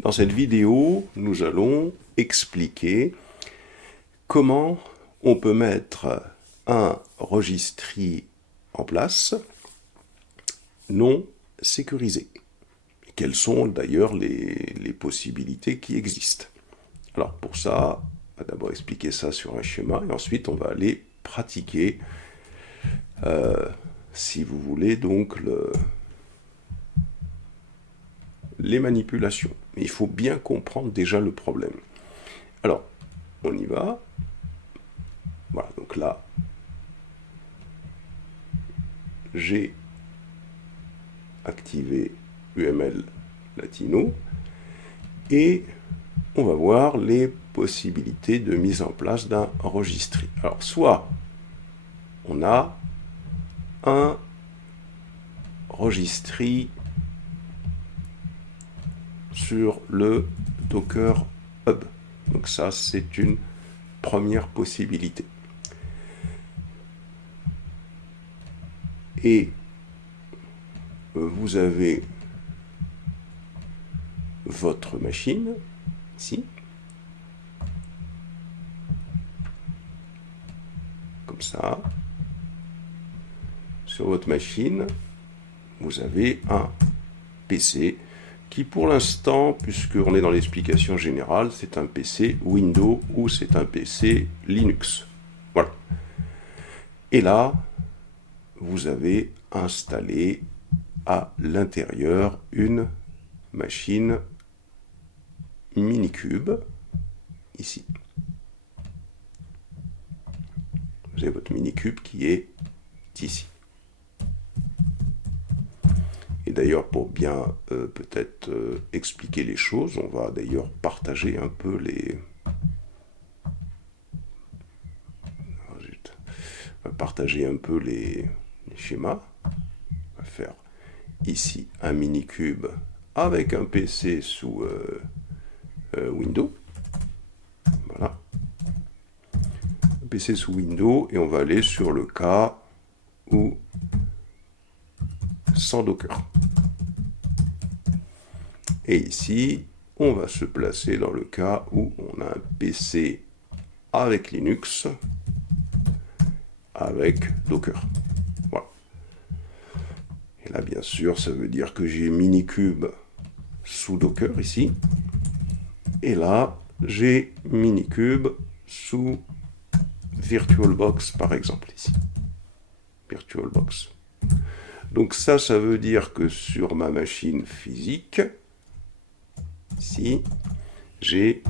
Dans cette vidéo, nous allons expliquer comment on peut mettre un registry en place non sécurisé. Quelles sont d'ailleurs les possibilités qui existent. Alors pour ça, on va d'abord expliquer ça sur un schéma et ensuite on va aller pratiquer, si vous voulez, donc les manipulations. Mais il faut bien comprendre déjà le problème. Alors, on y va. Voilà, donc là, j'ai activé UML Latino et on va voir les possibilités de mise en place d'un registry. Alors, soit on a un registry sur le Docker Hub. Donc ça, c'est une première possibilité. Et vous avez votre machine, ici, comme ça. Sur votre machine, vous avez un PC qui, pour l'instant, puisqu'on est dans l'explication générale, c'est un PC Windows ou c'est un PC Linux. Voilà. Et là, vous avez installé à l'intérieur une machine Minikube, ici. Vous avez votre Minikube qui est ici. Et d'ailleurs, pour bien peut-être expliquer les choses, on va d'ailleurs partager un peu les... partager un peu les schémas. On va faire ici un Minikube avec un PC sous Windows. Voilà. Un PC sous Windows et on va aller sur le cas où sans Docker. Et ici, on va se placer dans le cas où on a un PC avec Linux, avec Docker. Voilà. Et là, bien sûr, ça veut dire que j'ai Minikube sous Docker ici. Et là, j'ai Minikube sous VirtualBox, par exemple, ici. VirtualBox. Donc ça veut dire que sur ma machine physique, ici, j'ai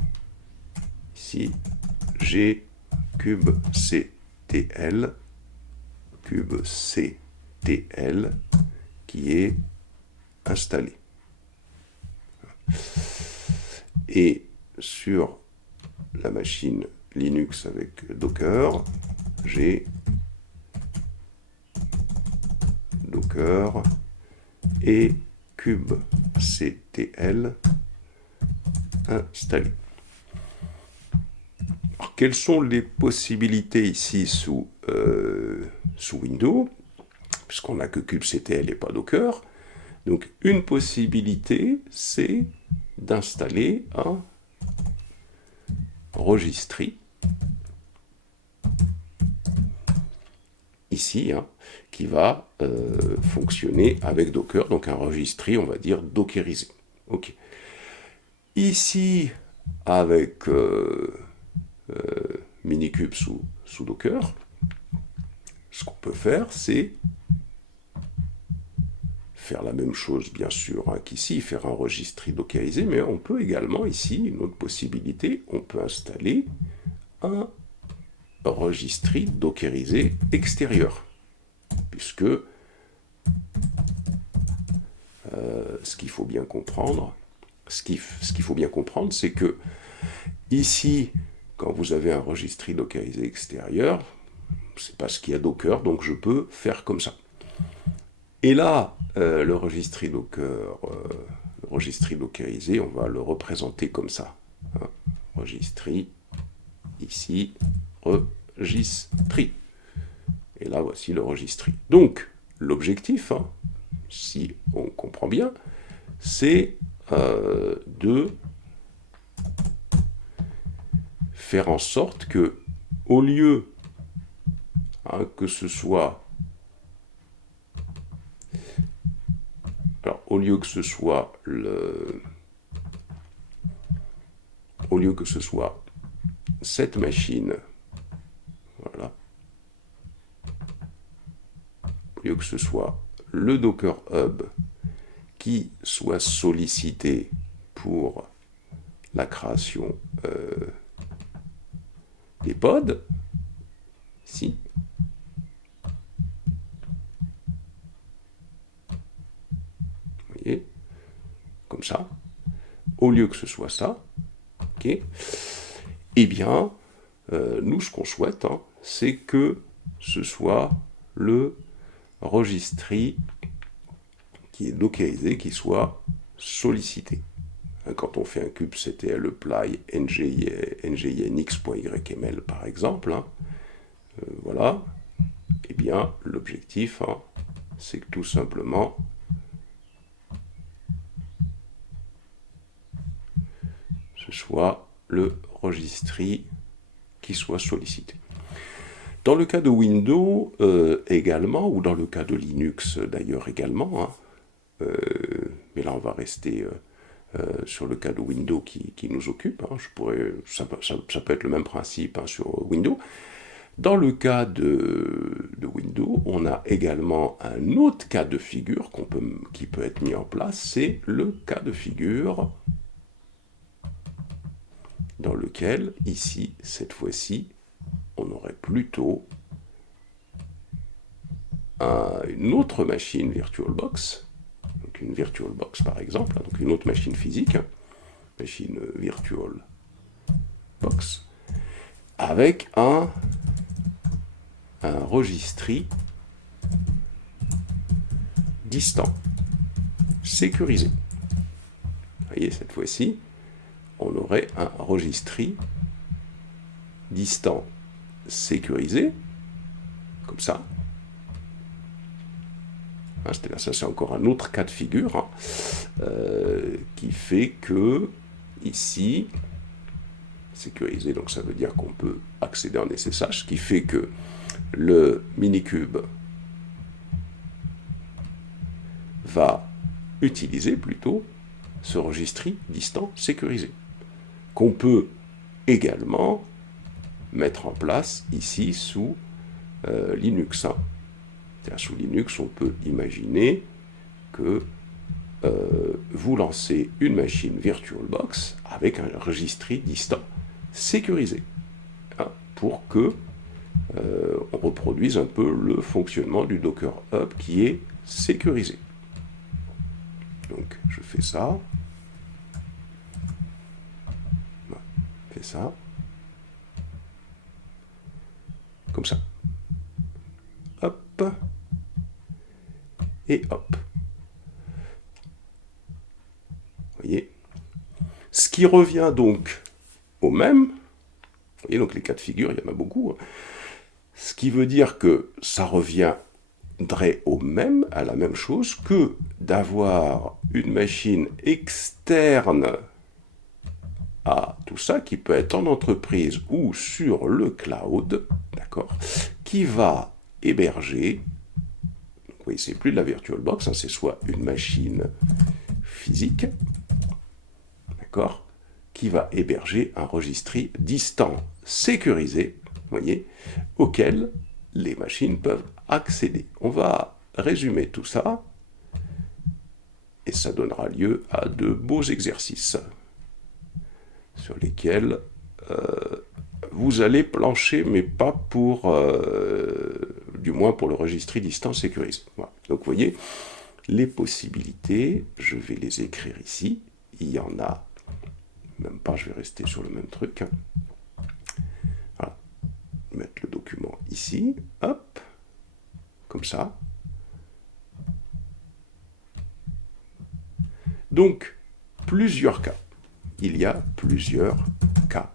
kubectl qui est installé. Et sur la machine Linux avec Docker, j'ai Docker et kubectl installé. Alors, quelles sont les possibilités ici sous Windows, puisqu'on n'a que kubectl et pas Docker. Donc une possibilité, c'est d'installer un registry ici, qui va fonctionner avec Docker, donc un registry, on va dire, dockerisé. Ok. Ici, avec Minikube sous Docker, ce qu'on peut faire, c'est faire la même chose, bien sûr, qu'ici, faire un registry dockerisé, mais on peut également, ici, une autre possibilité, on peut installer un registry dockerisé extérieur, puisque ce qu'il faut bien comprendre, c'est que ici, quand vous avez un registry dockerisé extérieur, c'est parce qu'il y a Docker, donc je peux faire comme ça. Et là, le registry dockerisé, on va le représenter comme ça. Registry, ici, registry. Et là, voici le registry. Donc, l'objectif, si on comprend bien, c'est de faire en sorte que, au lieu que ce soit, alors au lieu que ce soit cette machine, voilà, au lieu que ce soit le Docker Hub qui soit sollicité pour la création des pods, ici, vous voyez, comme ça, au lieu que ce soit ça, ok, eh bien, nous, ce qu'on souhaite, c'est que ce soit le registry qui est dockerisé, qui soit sollicité. Quand on fait un kubectl apply njinx.yml par exemple, voilà, eh bien l'objectif, c'est que tout simplement ce soit le registry qui soit sollicité. Dans le cas de Windows également, ou dans le cas de Linux d'ailleurs également, mais là on va rester sur le cas de Windows qui nous occupe, ça peut être le même principe sur Windows. Dans le cas de Windows, on a également un autre cas de figure qui peut être mis en place, c'est le cas de figure dans lequel, ici, cette fois-ci, on aurait plutôt une autre machine VirtualBox, donc une VirtualBox par exemple, donc une autre machine physique, machine VirtualBox, avec un registry distant, sécurisé. Vous voyez, cette fois-ci, on aurait un registry distant, sécurisé, comme ça. Ça, c'est encore un autre cas de figure qui fait que, ici, sécurisé, donc ça veut dire qu'on peut accéder en SSH, ce qui fait que le Minikube va utiliser plutôt ce registry distant sécurisé, qu'on peut également mettre en place ici sous Linux. Sous Linux, on peut imaginer que vous lancez une machine VirtualBox avec un registry distant sécurisé, pour que on reproduise un peu le fonctionnement du Docker Hub qui est sécurisé. Donc, je fais ça. Je fais ça. Comme ça. Hop. Et hop. Vous voyez. Ce qui revient donc au même. Vous voyez, donc les cas de figure, il y en a beaucoup. Ce qui veut dire que ça reviendrait au même, à la même chose, que d'avoir une machine externe à tout ça, qui peut être en entreprise ou sur le cloud, d'accord, qui va héberger, vous voyez, c'est plus de la VirtualBox, c'est soit une machine physique, d'accord, qui va héberger un registry distant sécurisé, vous voyez, auquel les machines peuvent accéder. On va résumer tout ça, et ça donnera lieu à de beaux exercices sur lesquels vous allez plancher, mais pas pour, du moins pour le registry distant sécurisé. Voilà. Donc vous voyez, les possibilités, je vais les écrire ici, il y en a, même pas, je vais rester sur le même truc. Voilà. Mettre le document ici, hop, comme ça. Donc, plusieurs cas. Il y a plusieurs cas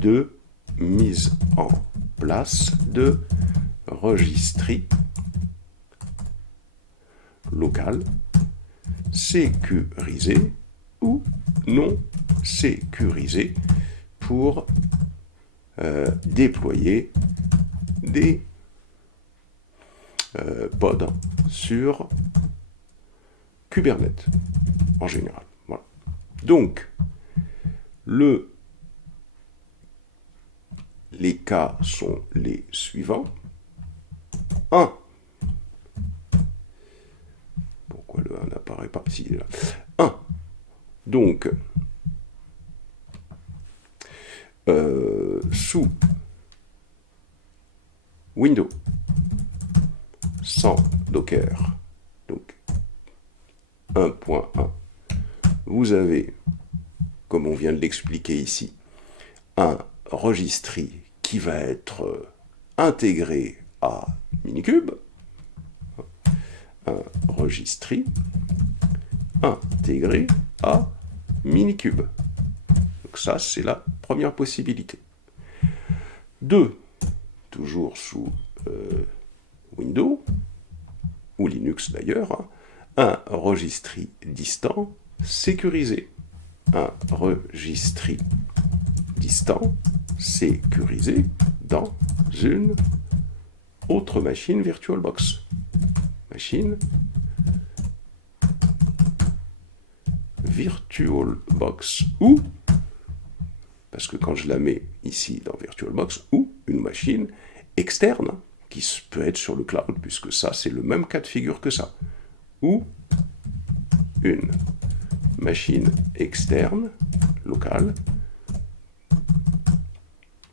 de mise en place de registry local sécurisé ou non sécurisé pour déployer des pods sur Kubernetes en général. Voilà. Donc, les cas sont les suivants. 1. Pourquoi le 1 n'apparaît pas? Si, il est là. 1. Donc, sous Windows, sans Docker, donc 1.1, vous avez, comme on vient de l'expliquer ici, un registry qui va être intégré à Minikube, un registry intégré à Minikube. Donc ça, c'est la première possibilité. 2, toujours sous Windows, ou Linux d'ailleurs, un registry distant sécurisé. Un registry distant sécurisé dans une autre machine VirtualBox. Machine VirtualBox ou, parce que quand je la mets ici dans VirtualBox, ou une machine externe qui peut être sur le cloud, puisque ça c'est le même cas de figure que ça, ou une machine externe locale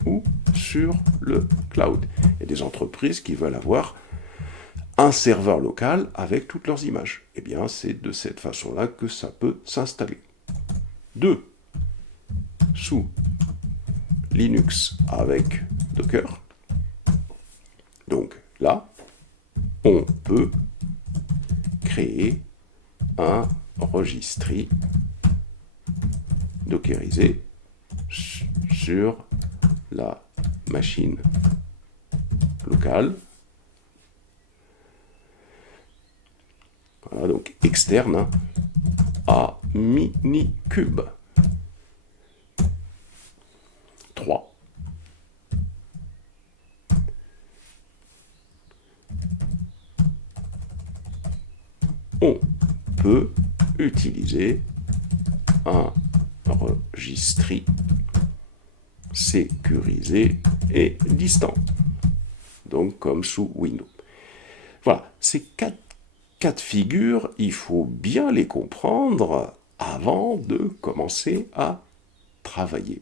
ou sur le cloud. Il y a des entreprises qui veulent avoir un serveur local avec toutes leurs images. Eh bien, c'est de cette façon-là que ça peut s'installer. 2. Sous Linux avec Docker. Donc là, on peut créer un registry dockerisé sur la machine locale. Voilà, donc externe à Minikube. 3. On peut utiliser un registry sécurisé et distant, donc comme sous Windows. Voilà, ces 4 cas de figure, il faut bien les comprendre avant de commencer à travailler.